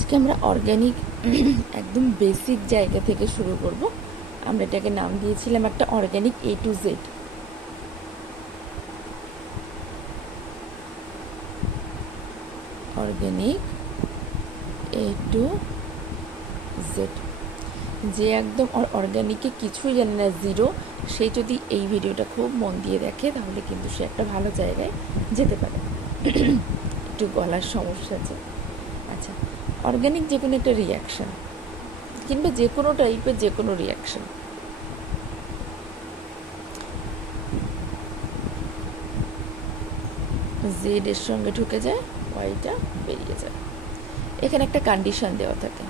আজকে আমরা অর্গানিক একদম বেসিক জায়গা থেকে শুরু করব। আমরা এটাকে নাম দিয়েছিলাম একটা organic A to Z। Organic A to Z। যে একদম অর্গানিকে কিছুই জানে না, জিরো, সে যদি এই ভিডিওটা খুব মন দিয়ে দেখে তাহলে কিন্তু সে একটা ভালো জায়গায় যেতে পারে। একটু গলার সমস্যা আছে। আচ্ছা, অর্গানিক যে কোনো একটা রিয়াকশান কিংবা যে কোনো টাইপের যে কোনো রিয়াকশান, জেড এর সঙ্গে ঢুকে যায়, ওয়াইটা বেরিয়ে যায়। এখানে একটা কন্ডিশন দেওয়া থাকে।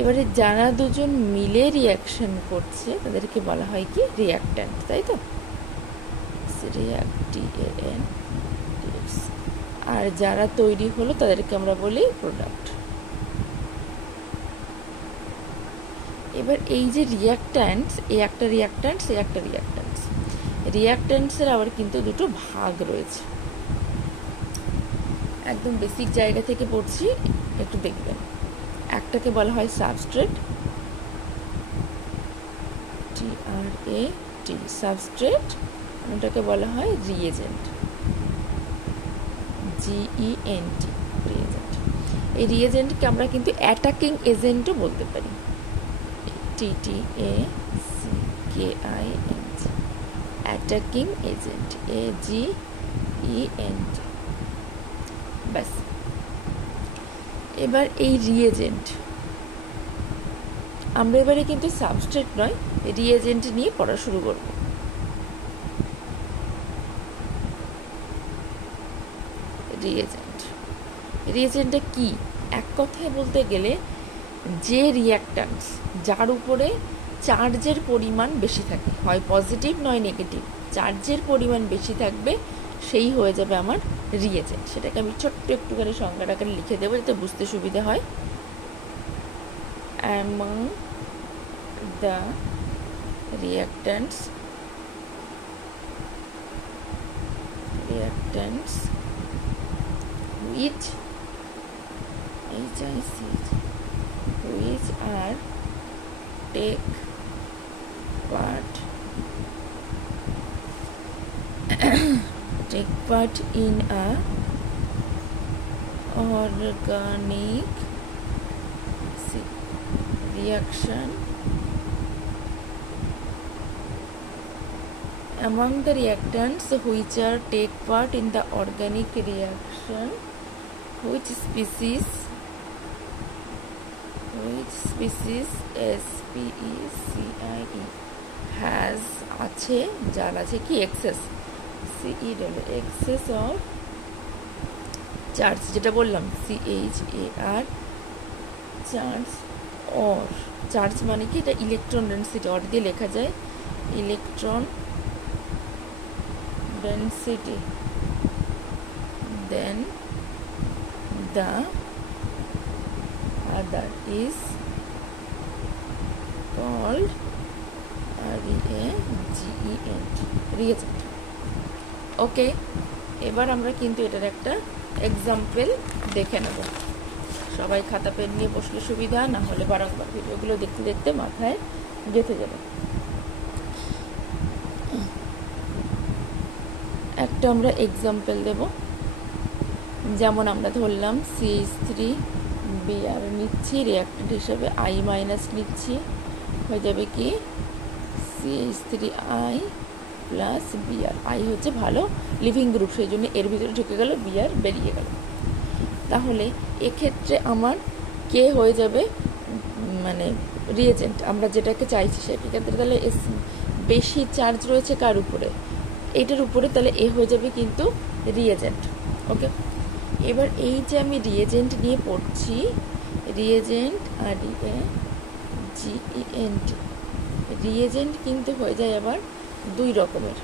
এবারে যারা দুজন মিলে রিয়াকশন করছে তাদেরকে বলা হয় কি রিয়াক্ট্যান্ট, তাই তো, আর যারা তৈরি হলো তাদেরকে আমরা বলি প্রোডাক্ট। এবার এই যে রিয়াক্ট্যান্টস, এ একটা রিয়াক্ট্যান্টস, এ একটা রিয়াক্ট্যান্টস। রিয়াক্ট্যান্টসের আবার কিন্তু দুটো ভাগ রয়েছে। একদম বেসিক জায়গা থেকে পড়ছি, একটু দেখবেন। একটাকে বলা হয় সাবস্ট্রেট, TRAT, সাবস্ট্রেট। ওটাকে বলা হয় রিয়েজেন্ট, GENT, রিয়েজেন্ট। এই রিয়েজেন্টকে আমরা কিন্তু অ্যাটাকিং এজেন্টও বলতে পারি, TTACKING, অ্যাটাকিং এজেন্ট, AGENT। ব্যাস। এবার এই রিয়েজেন্ট আমরা এবারে কিন্তু সাবস্ট্রেট নয়, রিয়েজেন্ট নিয়ে পড়া শুরু করব। রিয়েজেন্টটা কি? এক কথায় বলতে গেলে যে রিয়াক্ট্যান্টস যার উপরে চার্জের পরিমাণ বেশি থাকে, হয় পজিটিভ নয় নেগেটিভ, চার্জের পরিমাণ বেশি থাকবে, সেই হয়ে যাবে আমার রিয়েজেন্ট। সেটাকে আমি ছোট্ট একটুখানি সংজ্ঞার আকারে লিখে দেবো যাতে বুঝতে সুবিধা হয়। Among the reactants which are take part in a organic reaction. Among the reactants which are take part in the organic reaction, which species SPECIE has আছে, যার আছে কি excess, excess of charge, যেটা বললাম CHAR, চার্জ, or চার্জ মানে কি, এটা electron density, or দিয়ে লেখা যায় electron density, then the other is called reagent. ওকে, এবার আমরা কিন্তু এটার একটা এক্সাম্পল দেখে নেব। সবাই খাতা পেন নিয়ে বসলে সুবিধা, না হলে বারংবার ভিডিওগুলো দেখতে দেখতে মাথায় গেঁথে যাবে। একটা আমরা এক্সাম্পল দেব, যেমন আমরা ধরলাম CH3Br নিচ্ছি, রিয়াক্ট্যান্ট হিসেবে I- নিচ্ছি, হয়ে যাবে কি CH3I প্লাস Br। I হচ্ছে ভালো লিভিং গ্রুপ, সেই জন্য এর ভিতরে ঢুকে গেল, Br বেরিয়ে গেল। তাহলে এক্ষেত্রে আমার কে হয়ে যাবে, মানে রিয়েজেন্ট, আমরা যেটাকে চাইছি সেক্ষেত্রে তাহলে বেশি চার্জ রয়েছে কার উপরে, এইটার উপরে, তাহলে এ হয়ে যাবে কিন্তু রিয়েজেন্ট। ওকে, এবার এই যে আমি রিয়েজেন্ট নিয়ে পড়ছি, রিয়েজেন্ট REAGENT, রিয়েজেন্ট কিন্তু হয়ে যায় আবার দুই রকমের,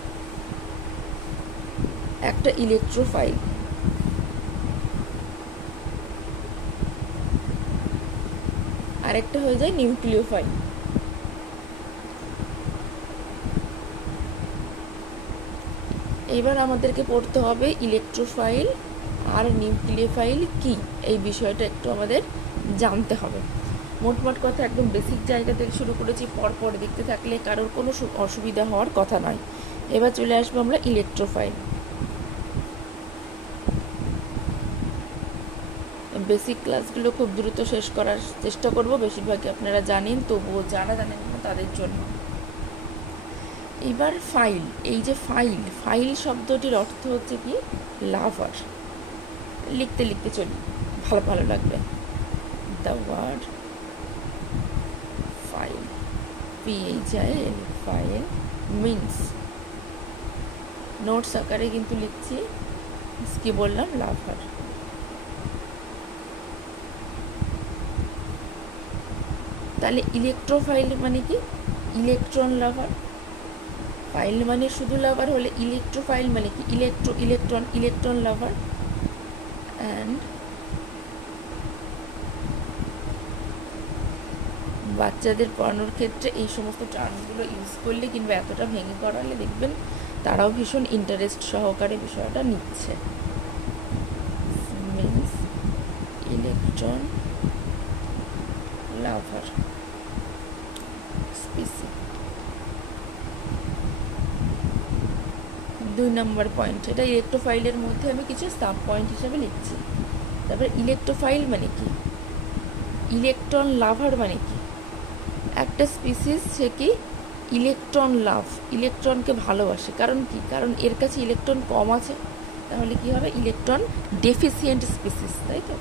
একটা ইলেকট্রোফাইল, আরেকটা হয়ে যায় নিউক্লিওফাইল। এবার আমাদেরকে পড়তে হবে ইলেকট্রোফাইল আর নিউক্লিওফাইল কি, এই বিষয়টা একটু আমাদের জানতে হবে। মোটমাট কথা একদম বেসিক জায়গা থেকে শুরু করেছি, পরপর দেখতে থাকলে কারোর কোনো অসুবিধা হওয়ার কথা নয়। এবার চলে আসবো আমরা ইলেকট্রোফাইল। বেসিক ক্লাসগুলো খুব দ্রুত শেষ করার চেষ্টা করব, বেশিরভাগই আপনারা জানেন, তবুও যারা জানেন না তাদের জন্য। এবার ফাইল, এই যে ফাইল, ফাইল শব্দটির অর্থ হচ্ছে কি লাভার। লিখতে লিখতে চলি, ভালো ভালো লাগবে। The word file, PHIL, file means, notes আকারে কিন্তু লিখছি, কি বললাম, লাভার। তাহলে ইলেকট্রোফাইল মানে কি, ইলেকট্রন লাভার। ফাইল মানে শুধু লাভার হলে ইলেকট্রোফাইল মানে কি, ইলেকট্রন লাভার। অ্যান্ড বাচ্চাদের পড়ানোর ক্ষেত্রে এই সমস্ত টার্মগুলো ইউজ করলে কিংবা এতটা ভেঙে করালে দেখবেন তারাও ভীষণ ইন্টারেস্ট সহকারে বিষয়টা নিচ্ছে। মিন্স ইলেকট্রন লাভার স্পিসি। 2 নম্বর পয়েন্ট, এটা ইলেকট্রোফাইলের মধ্যে আমি কিছু সাব পয়েন্ট হিসাবে লিখছি। তারপরে ইলেকট্রোফাইল মানে কি, ইলেকট্রন লাভার মানে কি, একটা স্পিসিস সে কি ইলেকট্রন লাভ, ইলেকট্রনকে ভালোবাসে। কারণ কি, কারণ এর কাছে ইলেকট্রন কম আছে, তাহলে কি হবে, ইলেকট্রন ডেফিসিয়েন্ট স্পিসিস, তাই তো।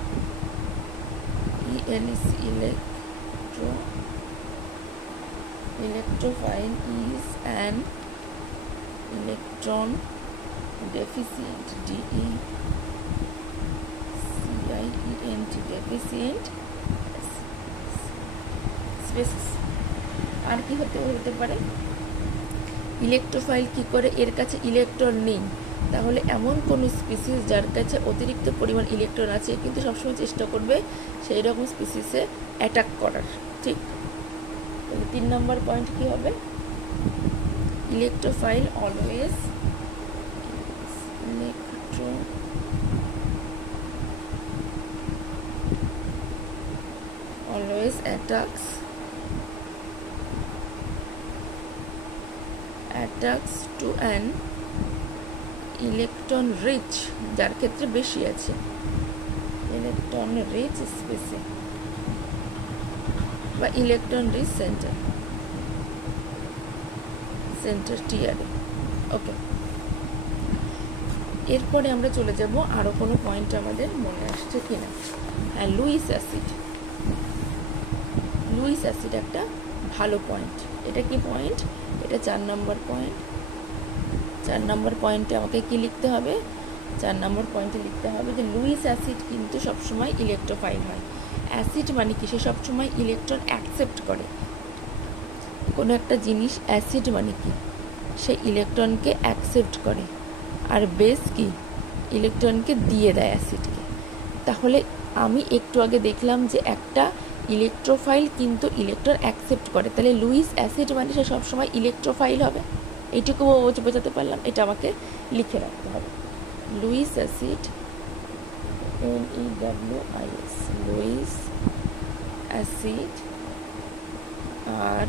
Electrophile is an electron deficient, DECIENT, deficient species। আর কি হতে পারে, ইলেকট্রোফাইল কি করে, এর কাছে ইলেকট্রন নেই, তাহলে এমন কোন স্পিসিস যার কাছে অতিরিক্ত পরিমাণ ইলেকট্রন আছে কিন্তু সবসময় চেষ্টা করবে সেই রকম স্পিসিসে অ্যাটাক করার, ঠিক। তাহলে 3 নম্বর পয়েন্ট কি হবে, electrophile always attacks to an electron rich, যার ক্ষেত্রে বেশি আছে, ইলেকট্রন রিচ স্পেসে বা ইলেকট্রন রিচ সেন্টার টিআরএ। ওকে, এরপরে আমরা চলে যাব আরো কোনো পয়েন্ট আমাদের মনে আসছে কিনা। হ্যাঁ, লুইস অ্যাসিড একটা ভালো পয়েন্ট। এটা কি পয়েন্ট, এটা 4 নম্বর পয়েন্ট। 4 নম্বর পয়েন্টে আমাকে কি লিখতে হবে, 4 নম্বর পয়েন্টে লিখতে হবে যে লুইস অ্যাসিড কিন্তু সবসময় ইলেকট্রোফাইল হয়। অ্যাসিড মানে কি, সে সবসময় ইলেকট্রন অ্যাকসেপ্ট করে। কোনো একটা জিনিস অ্যাসিড মানে কি, সে ইলেকট্রনকে অ্যাকসেপ্ট করে, আর বেস কি, ইলেকট্রনকে দিয়ে দেয় অ্যাসিডকে। তাহলে আমি একটু আগে দেখলাম যে একটা ইলেকট্রোফাইল কিন্তু ইলেকট্রন অ্যাকসেপ্ট করে, তাহলে লুইস অ্যাসিড মানে সে সবসময় ইলেকট্রোফাইল হবে। এইটুকু বোঝাতে পারলাম, এটা আমাকে লিখে রাখতে হবে। Lewis acid, LEWIS, Lewis acid আর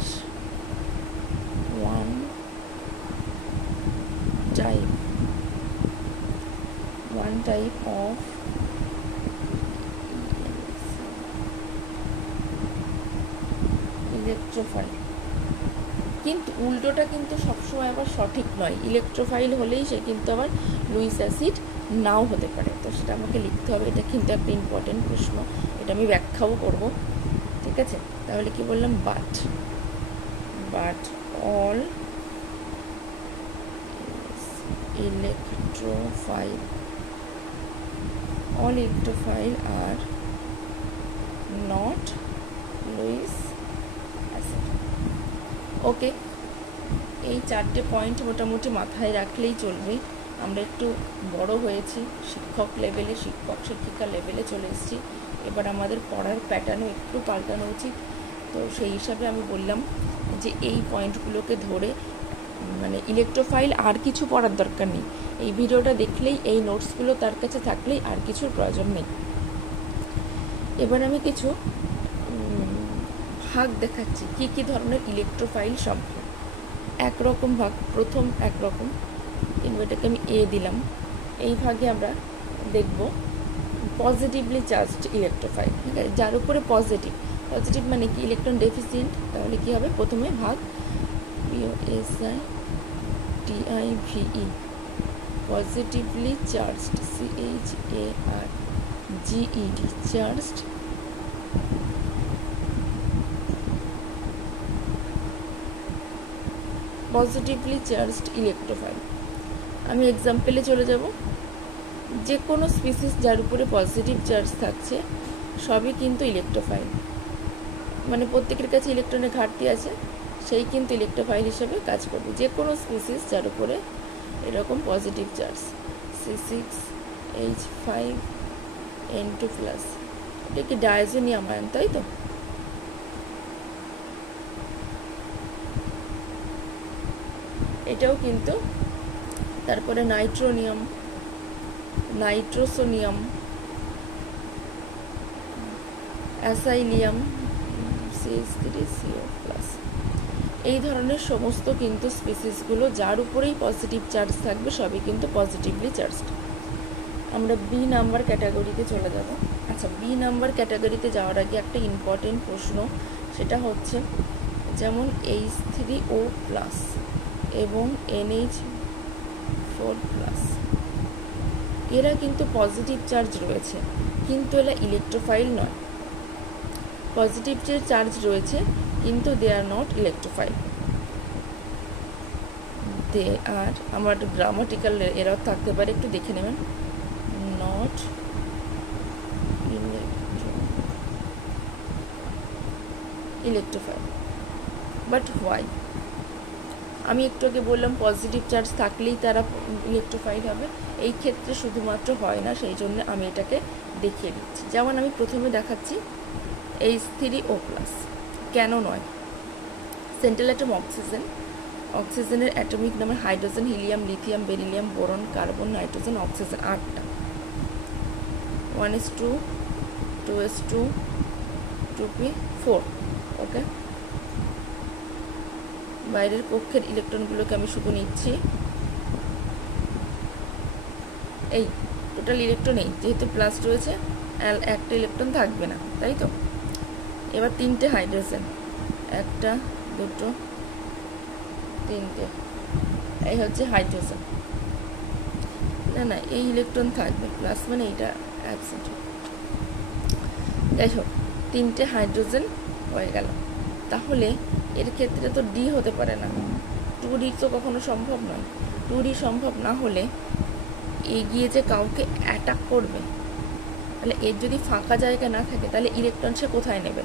one type of ইলেকট্রোফাইল। কিন্তু উল্টোটা কিন্তু সবসময় আবার সঠিক নয়, ইলেকট্রোফাইল হলেই সে কিন্তু আবার লুইস অ্যাসিড নাও হতে পারে। তো সেটা আমাকে লিখতে হবে, এটা কিন্তু একটা ইম্পর্টেন্ট প্রশ্ন, এটা আমি ব্যাখ্যাও করব, ঠিক আছে। তাহলে কি বললাম, but all electrophile are not Lewis acid। ওকে, এই 4টে পয়েন্ট মোটামুটি মাথায় রাখলেই চলবে। আমরা একটু বড় হয়েছি, শিক্ষক লেভেলে, শিক্ষক শিক্ষিকা লেভেলে চলে এসেছি, এবার আমাদের পড়ার প্যাটার্নও একটু পাল্টানো উচিত। তো সেই হিসাবে আমি বললাম যে এই পয়েন্টগুলোকে ধরে মানে ইলেকট্রোফাইল আর কিছু পড়ার দরকার নেই, এই ভিডিওটা দেখলেই, এই নোটসগুলো তার কাছে থাকলেই আর কিছুর প্রয়োজন নেই। এবার আমি কিছু ভাগ দেখাচ্ছি কি কি ধরনের ইলেকট্রোফাইল সম্ভব। একরকম ভাগ, প্রথম একরকম, কিংবা এটাকে আমি এ দিলাম। এই ভাগে আমরা দেখব পজিটিভলি চার্জড ইলেকট্রোফাইল, ঠিক আছে, যার উপরে পজিটিভ। পজিটিভ মানে কি? ইলেকট্রন ডেফিসিয়েন্ট, তাহলে কি হবে? প্রথমে ভাগ POSITIVE, positively charged, CHARGED, charged positively charged electrophile. আমি এক্সাম্পলে চলে যাব। যে কোনো স্পিসিস যার উপরে পজিটিভ চার্জ থাকছে সবই কিন্তু ইলেকট্রোফাইল, মানে প্রত্যেকের কাছে ইলেকট্রনের ঘাটতি আছে, সেই কিন্তু ইলেকট্রোফাইল হিসেবে কাজ করবে। যে কোনো স্পিসিস যার উপরে এরকম পজিটিভ চার্জ, C6H5N2+, এটা কি ডায়াজোনিয়াম আয়ন, তাই তো? এটাও কিন্তু, তারপরে নাইট্রোনিয়াম, নাইট্রোসোনিয়াম, অ্যাসাইলিয়াম, CH3CO+, এই ধরনের সমস্ত কিন্তু স্পিসিসগুলো যার উপরেই পজিটিভ চার্জ থাকবে সবই কিন্তু পজিটিভলি চার্জড। আমরা বি নাম্বার ক্যাটাগরিতে চলে যাব। আচ্ছা, বি নাম্বার ক্যাটাগরিতে যাওয়ার আগে একটা ইম্পর্টেন্ট প্রশ্ন, সেটা হচ্ছে যেমন H3O+ এবং NH4+, এরা কিন্তু পজিটিভ চার্জ রয়েছে, কিন্তু এরা ইলেকট্রোফাইল নয়। পজিটিভ যে চার্জ রয়েছে কিন্তু দে আর নট ইলেকট্রোফাইল, দে আর, আমার গ্রামাটিক্যাল এরার থাকতে পারে, একটু দেখে নেবেন, নট ইলেকট্রোফাইল। But why? আমি একটু আগে বললাম পজিটিভ চার্জ থাকলেই তারা ইলেকট্রোফাইল হবে, এই ক্ষেত্রে শুধুমাত্র হয় না, সেই জন্য আমি এটাকে দেখিয়ে দিচ্ছি। যেমন আমি প্রথমে দেখাচ্ছি H3O+, কেন নয়? সেন্ট্রাল অ্যাটম অক্সিজেন, অক্সিজেনের atomic number hydrogen, helium, lithium, beryllium, boron, carbon, nitrogen, oxygen 8টা, 1s2, 2s2, 2p4, ওকে। বাইরের কক্ষের ইলেকট্রনগুলোকে আমি শুধু নিচ্ছি, এই টোটাল ইলেকট্রন এই, যেহেতু প্লাস রয়েছে একটা ইলেকট্রন থাকবে না, তাই তো? এবার 3টে হাইড্রোজেন, 1, 2, 3টে, এই হচ্ছে হাইড্রোজেন, না না এই ইলেকট্রন থাকবে, প্লাস মানে এইটা অ্যাবসেন্ট। যাই হোক, 3টে হাইড্রোজেন হয়ে গেল। তাহলে এর ক্ষেত্রে তো ডি হতে পারে না, 2D তো কখনো সম্ভব নয়। 2D সম্ভব না হলে এগিয়ে যে কাউকে অ্যাটাক করবে, তাহলে এর যদি ফাঁকা জায়গা না থাকে তাহলে ইলেকট্রন সে কোথায় নেবে?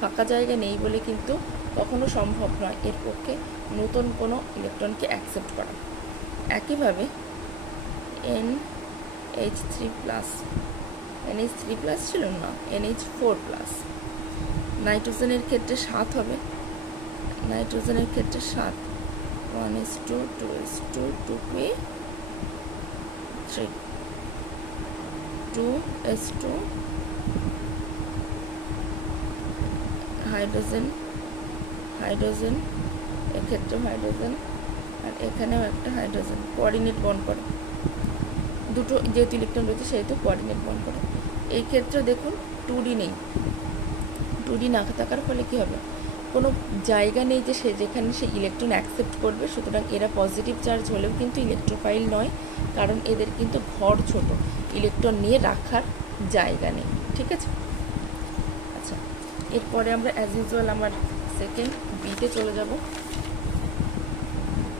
ফাঁকা জায়গা নেই বলে কিন্তু কখনো সম্ভব নয় এর পক্ষে নতুন কোনো ইলেকট্রনকে অ্যাকসেপ্ট করা। একইভাবে NH3+, ছিল না, NH4+, নাইট্রোজেনের ক্ষেত্রে 7 হবে, নাইট্রোজেনের ক্ষেত্রে 7, 1s2, 2s2, 2p3, 2s2, hydrogen, hydrogen, এক্ষেত্রেও হাইড্রোজেন, আর এখানেও একটা হাইড্রোজেন, কোঅর্ডিনেট বন্ড করে, দুটো যেহেতু ইলেকট্রন রয়েছে সেহেতু কোঅর্ডিনেট বন্ড করে। এই ক্ষেত্রে দেখুন 2D নেই, 2D না থাকার ফলে কী হবে? কোনো জায়গা নেই যে সে যেখানে সে ইলেকট্রন অ্যাকসেপ্ট করবে, সুতরাং এরা পজিটিভ চার্জ হলেও কিন্তু ইলেকট্রোফাইল নয়, কারণ এদের কিন্তু ভর ছোট, ইলেকট্রন নিয়ে রাখার জায়গা নেই, ঠিক আছে? আচ্ছা, এরপরে আমরা অ্যাজ ইউজুয়াল আমার সেকেন্ড বিতে চলে যাব।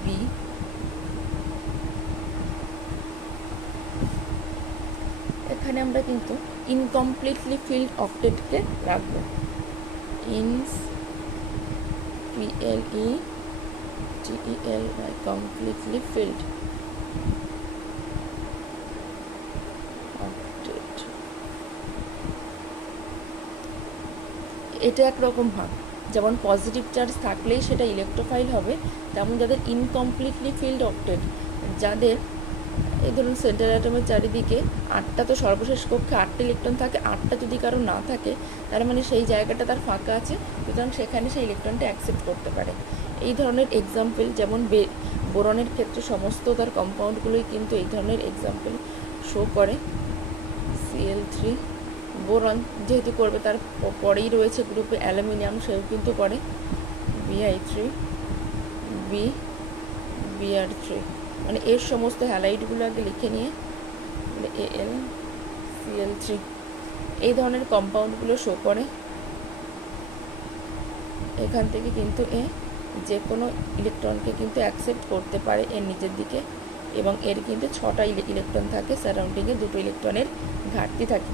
বি, এখানে আমরা কিন্তু ইনকমপ্লিটলি ফিল্ড অক্টেটকে রাখবো, PLETELY, completely filled octet। এটা একরকম ভাগ, যেমন পজিটিভ চার্জ থাকলেই সেটা ইলেকট্রোফাইল হবে, তেমন যাদের ইনকমপ্লিটলি ফিল্ড অক্টেট, যাদের এই ধরুন সেন্টার অ্যাটমের চারিদিকে 8টা, তো সর্বশেষ কক্ষে 8টা ইলেকট্রন থাকে, 8টা যদি কারো না থাকে তার মানে সেই জায়গাটা তার ফাঁকা আছে, সুতরাং সেখানে সেই ইলেকট্রনটা অ্যাকসেপ্ট করতে পারে। এই ধরনের এক্সাম্পল যেমন বোরনের ক্ষেত্রে সমস্ত তার কম্পাউন্ডগুলোই কিন্তু এই ধরনের এক্সাম্পল শো করে। Cl3 বোরন যেহেতু করবে, তার পরেই রয়েছে গ্রুপে অ্যালুমিনিয়াম, সেও কিন্তু করে Bi3 Br3, মানে এর সমস্ত হ্যালাইডগুলো আগে লিখে নিয়ে AlCl3 এই ধরনের কম্পাউন্ডগুলো শো করে। এখান থেকে কিন্তু এ যে কোনো ইলেকট্রনকে কিন্তু অ্যাকসেপ্ট করতে পারে এর নিজের দিকে, এবং এর কিন্তু 6টা ইলেকট্রন থাকে, সারাউন্ডিংয়ে 2টো ইলেকট্রনের ঘাটতি থাকে।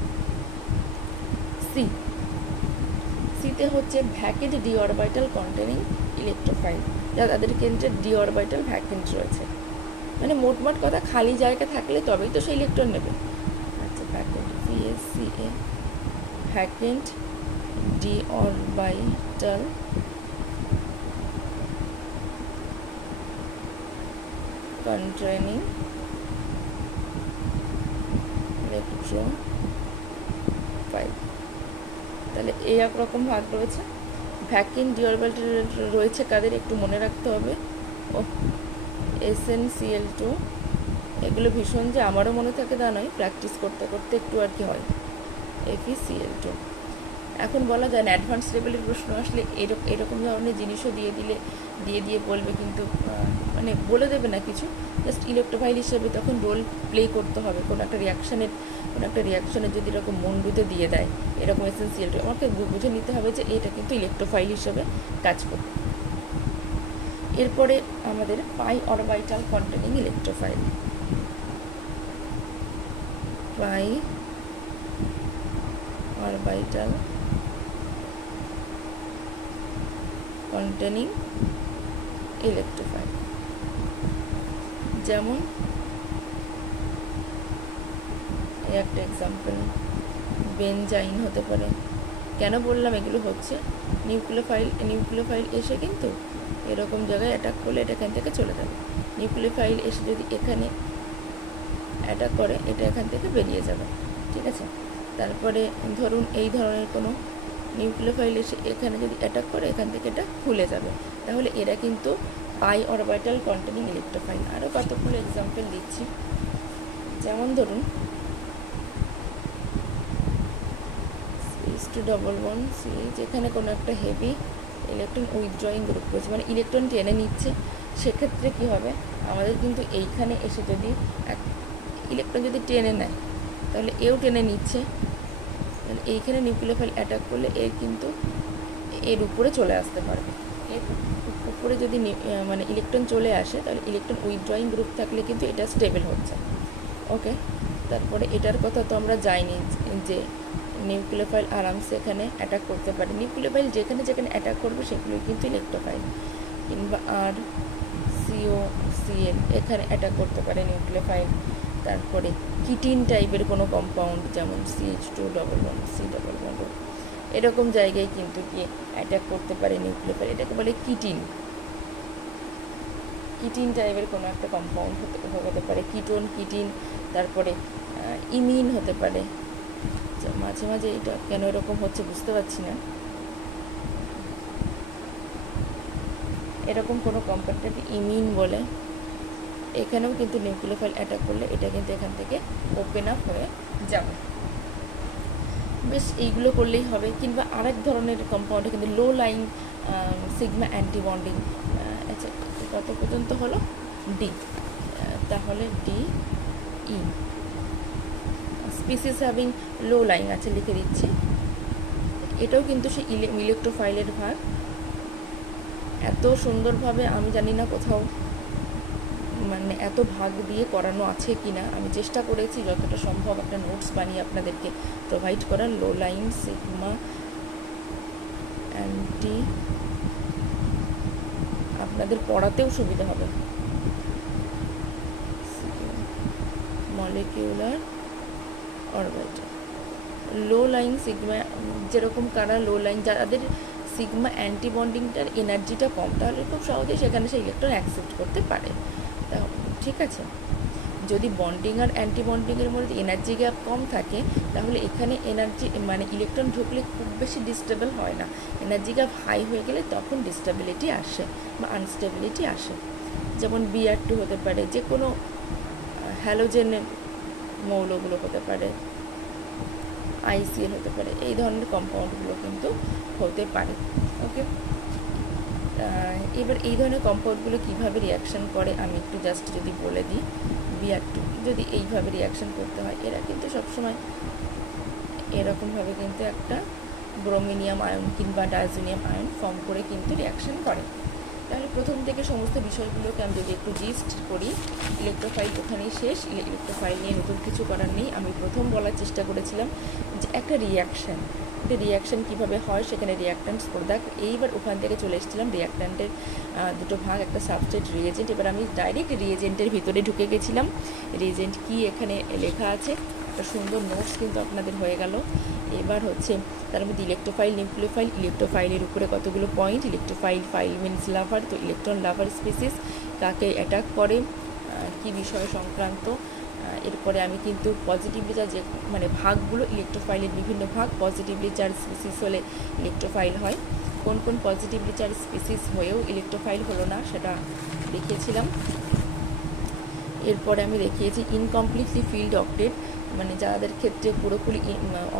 সিতে হচ্ছে vacant D orbital containing electrophile, যা তাদের কেন্দ্রে ডি অরবিটাল ভ্যাকেন্ট রয়েছে, মানে মোটমাট কথা খালি জায়গা থাকলে তবেই তো সেই ইলেকট্রন নেবে। আচ্ছা, vacant VSCA vacant D orbital containing electrophile. তাহলে এই একরকম ভাগ রয়েছে। ভ্যাকেন্ট ডি অরবিটাল রয়েছে কাদের, একটু মনে রাখতে হবে, SnCl2, এগুলো ভীষণ যে আমারও মনে থাকে তা নয়, প্র্যাকটিস করতে করতে একটু আর কি হয়। FeCl2। এখন বলা যায় না, অ্যাডভান্স লেভেলের প্রশ্ন আসলে এরকম ধরনের জিনিসও দিয়ে বলবে, কিন্তু মানে বলে দেবে না কিছু, জাস্ট ইলেকট্রোফাইল হিসেবে তখন রোল প্লে করতে হবে। কোনো একটা রিয়াকশানের যদি এরকম মন্ডুতে দিয়ে দেয় এরকম SnCl2, আমাকে বুঝে নিতে হবে যে এটা কিন্তু ইলেকট্রোফাইল হিসেবে কাজ করবে। এরপরে আমাদের পাই অরবিটাল কন্টেনিং ইলেকট্রোফাইল। পাই অরবিটাল কন্টেনিং ইলেকট্রোফাইল, যেমন একটা এক্সাম্পল বেনজাইন হতে পারে। কেন বললাম এগুলো হচ্ছে নিউক্লিওফাইল এসে কিন্তু এরকম জায়গায় অ্যাটাক করলে এটা এখান থেকে চলে যাবে। নিউক্লিওফাইল এসে যদি এখানে অ্যাটাক করে, এটা এখান থেকে বেরিয়ে যাবে, ঠিক আছে। তারপরে ধরুন এই ধরনের কোনো নিউক্লিওফাইল এসে এখানে যদি অ্যাটাক করে, এখান থেকে এটা খুলে যাবে, তাহলে এরা কিন্তু পাই অরবিটাল কন্টেনিং ইলেকট্রোফাইল। আরও কতগুলো এক্সাম্পল দিচ্ছি, যেমন ধরুন H211 যেখানে কোনো একটা হেভি ইলেকট্রন উইথড্রয়িং গ্রুপ রয়েছে, মানে ইলেকট্রন টেনে নিচ্ছে, সেক্ষেত্রে কী হবে, আমাদের কিন্তু এইখানে এসে যদি ইলেকট্রন যদি টেনে নেয়, তাহলে এও টেনে নিচ্ছে, তাহলে এইখানে নিউক্লিওফাইল অ্যাটাক করলে এর কিন্তু এর উপরে চলে আসতে পারবে। এর উপরে যদি মানে ইলেকট্রন চলে আসে, তাহলে ইলেকট্রন উইথড্রয়িং গ্রুপ থাকলে কিন্তু এটা স্টেবল হচ্ছে, ওকে। তারপরে এটার কথা তো আমরা জানি যে নিউক্লিওফাইল আরামসে এখানে অ্যাটাক করতে পারে। নিউক্লিওফাইল যেখানে অ্যাটাক করবে সেগুলোই কিন্তু ইলেকট্রোফাইল। কিংবা COCl এখানে অ্যাটাক করতে পারে নিউক্লিওফাইল। তারপরে কিটিন টাইপের কোনো কম্পাউন্ড, যেমন CH211C11, এরকম জায়গায় কিন্তু গিয়ে অ্যাটাক করতে পারে নিউক্লিওফাইল, এটাকে বলে কিটিন টাইপের কোনো একটা কম্পাউন্ড হতে পারে, কিটিন। তারপরে ইমিন হতে পারে। মাঝে মাঝে এটা কেন এরকম হচ্ছে বুঝতে পারছি না, এরকম কোনো কম্পাউন্ডটাকে ইমিন বলে। এখানেও কিন্তু নিউক্লিওফাইল অ্যাটাক করলে এটা কিন্তু এখান থেকে ওপেন আপ হয়ে যাবে। বেশ, এইগুলো করলেই হবে। কিংবা আরেক ধরনের কম্পাউন্ডে কিন্তু লো লাইন সিগমা অ্যান্টিবন্ডিং। আচ্ছা, কত পর্যন্ত হলো? ডি। তাহলে DE স্পিসিস হ্যাভিং লো লাইন, আছে লিখে দিচ্ছি। এটাও কিন্তু সেই ইলেকট্রোফাইলের ভাগ। এত সুন্দরভাবে আমি জানি না কোথাও মানে এত ভাগ দিয়ে করানো আছে কি না, আমি চেষ্টা করেছি যতটা সম্ভব একটা নোটস বানিয়ে আপনাদেরকে প্রোভাইড করার। লো লাইন সিগমা অ্যান্টি, আপনাদের পড়াতেও সুবিধা হবে। মলিকিউলার অরবিটাল লো লাইন সিগমা, যেরকম কারা লো লাইন, যাদের সিগমা অ্যান্টিবন্ডিংটার এনার্জিটা কম, তাহলে খুব সহজেই সেখানে সেই ইলেকট্রন অ্যাকসেপ্ট করতে পারে। ঠিক আছে, যদি বন্ডিং আর অ্যান্টিবন্ডিংয়ের মধ্যে এনার্জি গ্যাপ কম থাকে তাহলে এখানে এনার্জি মানে ইলেকট্রন ঢুকলে খুব বেশি ডিস্টেবল হয় না। এনার্জি গ্যাপ হাই হয়ে গেলে তখন ডিস্টেবিলিটি আসে বা আনস্টেবিলিটি আসে। যেমন Br2 হতে পারে, যে কোনো হ্যালোজেনের মৌলগুলো হতে পারে, ICl হতে পারে, এই ধরনের কম্পাউন্ডগুলো কিন্তু হতে পারে। ওকে, এবার এই ধরনের কম্পাউন্ডগুলো কীভাবে রিয়াকশান করে আমি একটু জাস্ট যদি বলে দিই। Br2 যদি এইভাবে রিয়াকশান করতে হয়, এরা কিন্তু সবসময় এরকমভাবে কিন্তু একটা ব্রোমিনিয়াম আয়ন কিংবা ডায়াজোনিয়াম আয়ন ফর্ম করে কিন্তু রিয়াকশান করে। তাহলে প্রথম থেকে সমস্ত বিষয়গুলোকে আমি যদি একটু জিস্ট করি, ইলেকট্রোফাইল ওখানেই শেষ। ইলেকট্রোফাইল নিয়ে নতুন কিছু করার নেই। আমি প্রথম বলার চেষ্টা করেছিলাম যে একটা রিয়াকশান কীভাবে হয়, সেখানে রিয়াক্ট্যান্টস প্রোডাক্ট। এইবার ওখান থেকে চলে এসেছিলাম রিয়াক্ট্যান্টের দুটো ভাগ, একটা সাবস্ট্রেট, রিয়েজেন্ট। এবার আমি ডাইরেক্ট রিয়েজেন্টের ভিতরে ঢুকে গেছিলাম। রিয়েজেন্ট কি এখানে লেখা আছে, একটা সুন্দর নোটস কিন্তু আপনাদের হয়ে গেল। এবার হচ্ছে তার মধ্যে ইলেকট্রোফাইল, নিউক্লিওফাইল, ইলেকট্রোফাইলের উপরে কতগুলো পয়েন্ট। ইলেকট্রোফাইল মিনস লাভার, তো ইলেকট্রন লাভার স্পিসিস কাকে অ্যাটাক করে, কি বিষয় সংক্রান্ত। এরপরে আমি কিন্তু পজিটিভলি চার্জ মানে ভাগগুলো, ইলেকট্রোফাইলের বিভিন্ন ভাগ, পজিটিভলি চার্জ স্পিসিস হলে ইলেকট্রোফাইল হয়, কোন কোন পজিটিভলি চার্জ স্পিসিস হয়েও ইলেকট্রোফাইল হলো না সেটা দেখিয়েছিলাম। এরপরে আমি দেখিয়েছি ইনকমপ্লিটলি ফিল্ড অক্টেট, মানে যাদের ক্ষেত্রে পুরোপুরি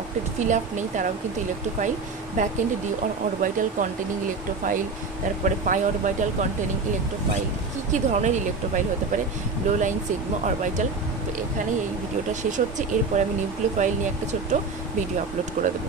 অক্টেট ফিল আপ নেই তারাও কিন্তু electrophile. Back end D orbital containing electrophile, তারপরে পাই অরবিটাল কন্টেনিং ইলেকট্রোফাইল, কী ধরনের ইলেকট্রোফাইল হতে পারে, লো লাইন সিগমা অরবিটাল। তো এখানেই এই ভিডিওটা শেষ হচ্ছে। এরপরে আমি নিউক্লিওফাইল নিয়ে একটা ছোট্ট ভিডিও আপলোড করে দেবো।